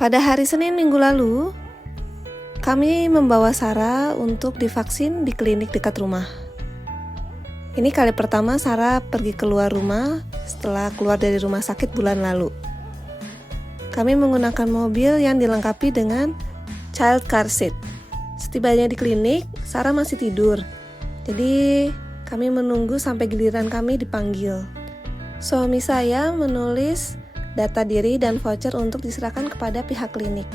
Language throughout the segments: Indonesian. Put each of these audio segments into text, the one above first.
Pada hari Senin minggu lalu, kami membawa Sarah untuk divaksin di klinik dekat rumah. Ini kali pertama Sarah pergi keluar rumah setelah keluar dari rumah sakit bulan lalu. Kami menggunakan mobil yang dilengkapi dengan child car seat. Setibanya di klinik, Sarah masih tidur. Jadi kami menunggu sampai giliran kami dipanggil. Suami saya menulis data diri dan voucher untuk diserahkan kepada pihak klinik.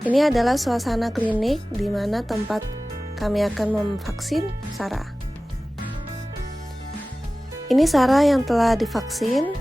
Ini adalah suasana klinik di mana tempat kami akan memvaksin Sarah. Ini Sarah yang telah divaksin.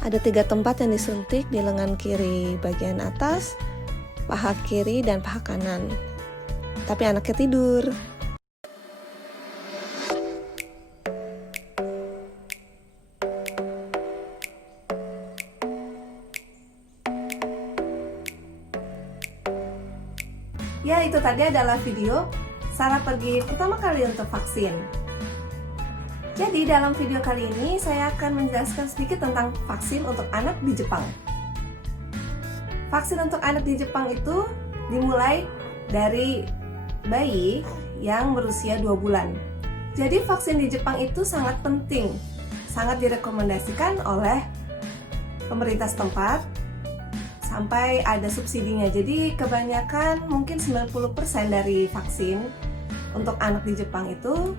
Ada 3 tempat yang disuntik di lengan kiri bagian atas, paha kiri, dan paha kanan. Tapi anaknya tidur. Ya, itu tadi adalah video Sarah pergi pertama kali untuk vaksin. Jadi dalam video kali ini saya akan menjelaskan sedikit tentang vaksin untuk anak di Jepang. Vaksin untuk anak di Jepang itu dimulai dari bayi yang berusia 2 bulan. Jadi vaksin di Jepang itu sangat penting, sangat direkomendasikan oleh pemerintah setempat, sampai ada subsidinya. Jadi kebanyakan mungkin 90% dari vaksin untuk anak di Jepang itu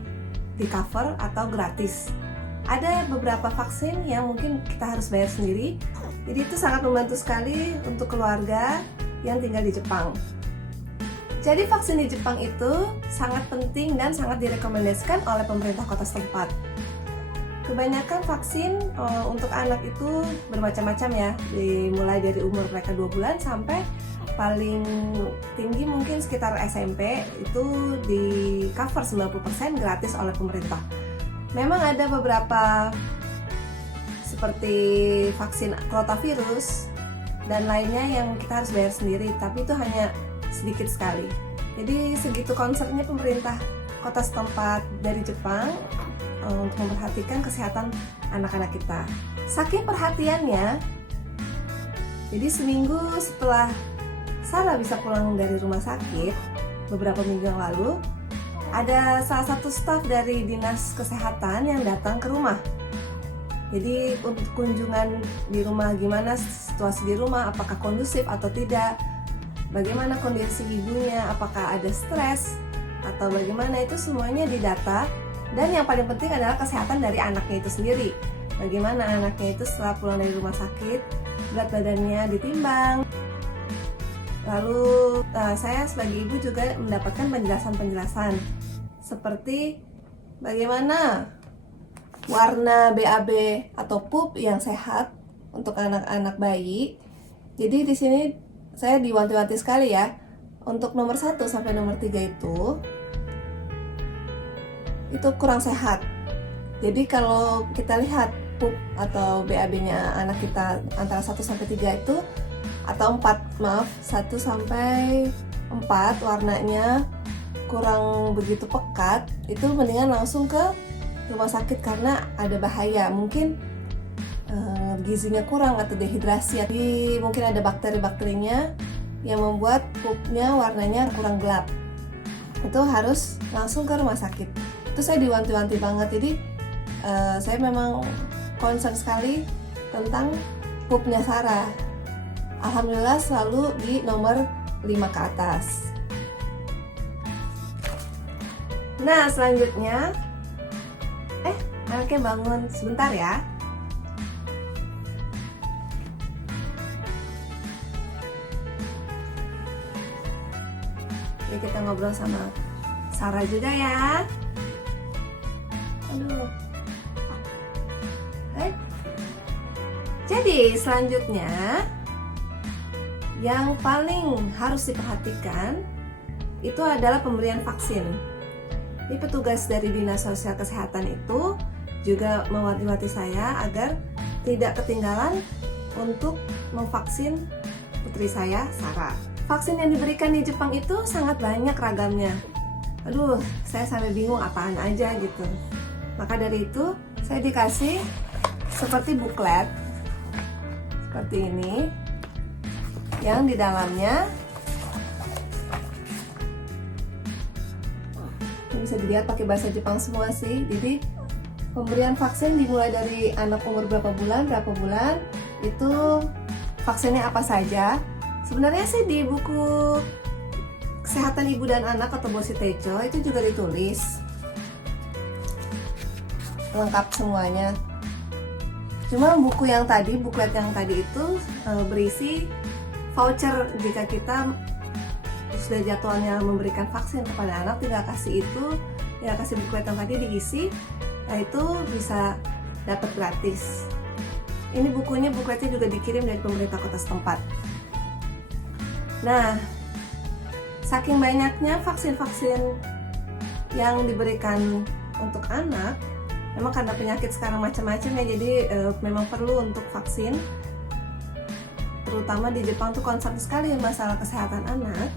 di cover atau gratis. Ada beberapa vaksin yang mungkin kita harus bayar sendiri. Jadi itu sangat membantu sekali untuk keluarga yang tinggal di Jepang. Jadi vaksin di Jepang itu sangat penting dan sangat direkomendasikan oleh pemerintah kota setempat. Kebanyakan vaksin untuk anak itu bermacam-macam ya, dimulai dari umur mereka 2 bulan sampai paling tinggi mungkin sekitar SMP, itu di cover 90% gratis oleh pemerintah. Memang ada beberapa seperti vaksin rotavirus dan lainnya yang kita harus bayar sendiri, tapi itu hanya sedikit sekali. Jadi segitu concernnya pemerintah kota setempat dari Jepang untuk memperhatikan kesehatan anak-anak kita. Saking perhatiannya, jadi seminggu setelah Sarah bisa pulang dari rumah sakit beberapa minggu yang lalu, ada salah satu staf dari dinas kesehatan yang datang ke rumah. Jadi untuk kunjungan di rumah, gimana situasi di rumah, apakah kondusif atau tidak, bagaimana kondisi ibunya, apakah ada stres atau bagaimana, itu semuanya didata. Dan yang paling penting adalah kesehatan dari anaknya itu sendiri. Bagaimana anaknya itu setelah pulang dari rumah sakit, berat badannya ditimbang. Lalu saya sebagai ibu juga mendapatkan penjelasan-penjelasan seperti bagaimana warna BAB atau pup yang sehat untuk anak-anak bayi. Jadi di sini saya diwanti-wanti sekali ya. Untuk nomor 1 sampai nomor 3 itu kurang sehat. Jadi kalau kita lihat pup atau BAB-nya anak kita antara 1 sampai 3 itu, atau 1 sampai 4 warnanya kurang begitu pekat, itu mendingan langsung ke rumah sakit karena ada bahaya. Mungkin gizinya kurang atau dehidrasi, jadi mungkin ada bakteri-bakterinya yang membuat pupnya warnanya kurang gelap. Itu harus langsung ke rumah sakit. Itu saya diwanti-wanti banget. Jadi saya memang concern sekali tentang pupnya Sarah. Alhamdulillah selalu di nomor 5 ke atas. Nah selanjutnya, anaknya bangun sebentar ya. Jadi kita ngobrol sama Sarah juga ya. Aduh. Jadi selanjutnya, yang paling harus diperhatikan itu adalah pemberian vaksin. Ini petugas dari Dinas Sosial Kesehatan itu juga mewanti-wanti saya agar tidak ketinggalan untuk memvaksin putri saya, Sarah. Vaksin yang diberikan di Jepang itu sangat banyak ragamnya. Aduh, saya sampai bingung apaan aja gitu. Maka dari itu, saya dikasih seperti buklet seperti ini. yang di dalamnya ini bisa dilihat pakai bahasa Jepang semua sih. Jadi pemberian vaksin dimulai dari anak umur berapa bulan itu vaksinnya apa saja. Sebenarnya sih di buku Kesehatan Ibu dan Anak atau Boshi Techo itu juga ditulis lengkap semuanya. Cuma buklet yang tadi itu berisi voucher jika kita sudah jadwalnya memberikan vaksin kepada anak, tinggal kasih buklet yang tadi diisi, nah itu bisa dapat gratis. Ini bukletnya juga dikirim dari pemerintah kota setempat. Nah, saking banyaknya vaksin-vaksin yang diberikan untuk anak, memang karena penyakit sekarang macam-macam ya, jadi memang perlu untuk vaksin. Terutama di Jepang tuh concern sekali masalah kesehatan anak.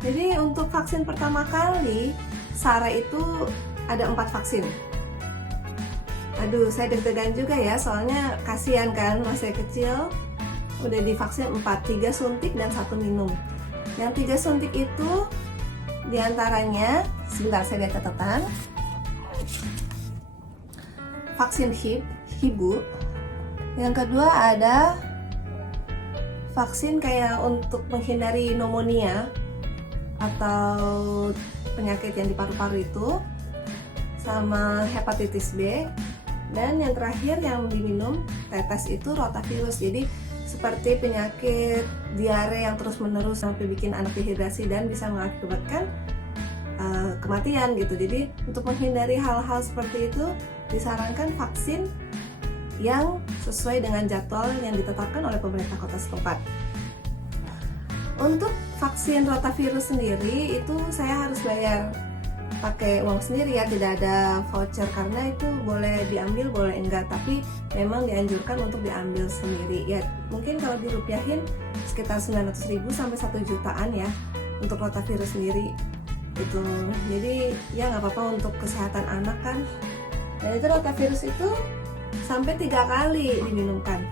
Jadi untuk vaksin pertama kali, Sarah itu ada 4 vaksin. Aduh, saya deg-degan juga ya, soalnya kasihan kan masih kecil, udah divaksin 4, 3 suntik dan 1 minum. Yang 3 suntik itu diantaranya, sebentar saya lihat catatan, vaksin Hibu. Yang kedua ada vaksin kayak untuk menghindari pneumonia atau penyakit yang di paru-paru itu, sama hepatitis B. Dan yang terakhir yang diminum tetes itu rotavirus. Jadi seperti penyakit diare yang terus-menerus sampai bikin anak dehidrasi dan bisa mengakibatkan kematian gitu. Jadi untuk menghindari hal-hal seperti itu disarankan vaksin yang sesuai dengan jadwal yang ditetapkan oleh pemerintah kota setempat. Untuk vaksin rotavirus sendiri itu saya harus bayar pakai uang sendiri ya, tidak ada voucher, karena itu boleh diambil boleh enggak, tapi memang dianjurkan untuk diambil sendiri ya. Mungkin kalau dirupiahin sekitar 900.000 sampai 1 jutaan ya untuk rotavirus sendiri itu. Jadi ya nggak apa-apa untuk kesehatan anak kan. Dan itu rotavirus itu sampai 3 kali diminumkan.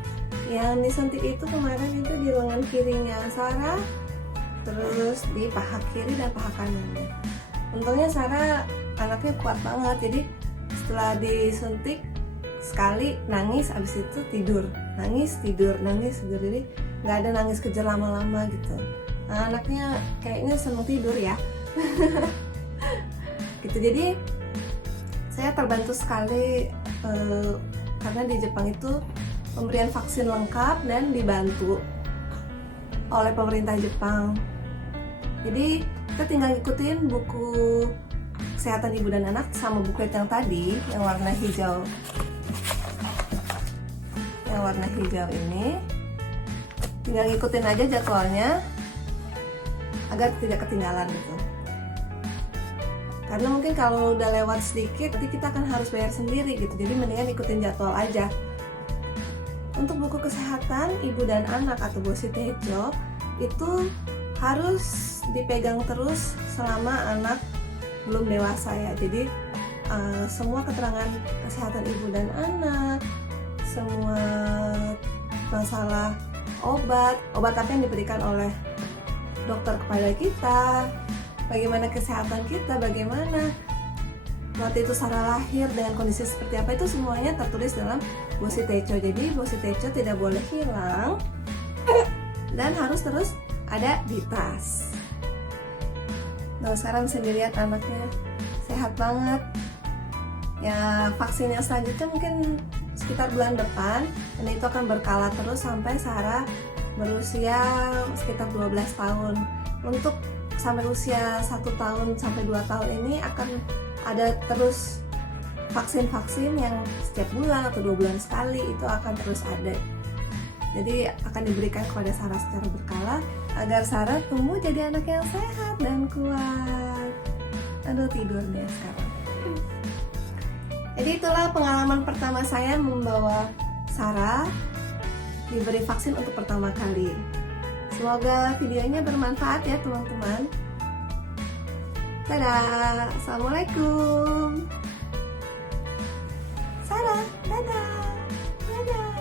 Yang disuntik itu kemarin itu di lengan kirinya Sarah, terus di paha kiri dan paha kanannya. Untungnya Sarah anaknya kuat banget, jadi setelah disuntik sekali nangis, abis itu tidur, nangis tidur, jadi nggak ada nangis kejer lama-lama gitu. Nah, anaknya kayaknya seneng tidur ya. Gitu. Jadi saya terbantu sekali karena di Jepang itu pemberian vaksin lengkap dan dibantu oleh pemerintah Jepang. Jadi kita tinggal ngikutin buku Kesehatan Ibu dan Anak sama buklet yang tadi yang warna hijau. Yang warna hijau ini tinggal ngikutin aja jadwalnya agar tidak ketinggalan gitu. Karena mungkin kalau udah lewat sedikit nanti kita akan harus bayar sendiri gitu. Jadi mendingan ikutin jadwal aja. Untuk buku Kesehatan Ibu dan Anak atau Boshi Techo itu harus dipegang terus selama anak belum dewasa ya. Jadi semua keterangan kesehatan ibu dan anak, semua masalah obat apa yang diberikan oleh dokter kepada kita, bagaimana kesehatan kita, bagaimana waktu itu Sarah lahir dengan kondisi seperti apa, itu semuanya tertulis dalam Boshi Techo. Jadi Boshi Techo tidak boleh hilang dan harus terus ada di tas. Nah, sekarang bisa dilihat anaknya sehat banget. Ya, vaksin yang selanjutnya mungkin sekitar bulan depan, dan itu akan berkala terus sampai Sarah berusia sekitar 12 tahun. Untuk sampai usia 1 tahun sampai 2 tahun ini akan ada terus vaksin-vaksin yang setiap bulan atau 2 bulan sekali, itu akan terus ada. Jadi akan diberikan kepada Sarah secara berkala agar Sarah tumbuh jadi anak yang sehat dan kuat. Aduh, tidurnya sekarang. Jadi itulah pengalaman pertama saya membawa Sarah diberi vaksin untuk pertama kali. Semoga videonya bermanfaat ya teman-teman. Dadah, assalamualaikum. Sarah, dadah, dadah.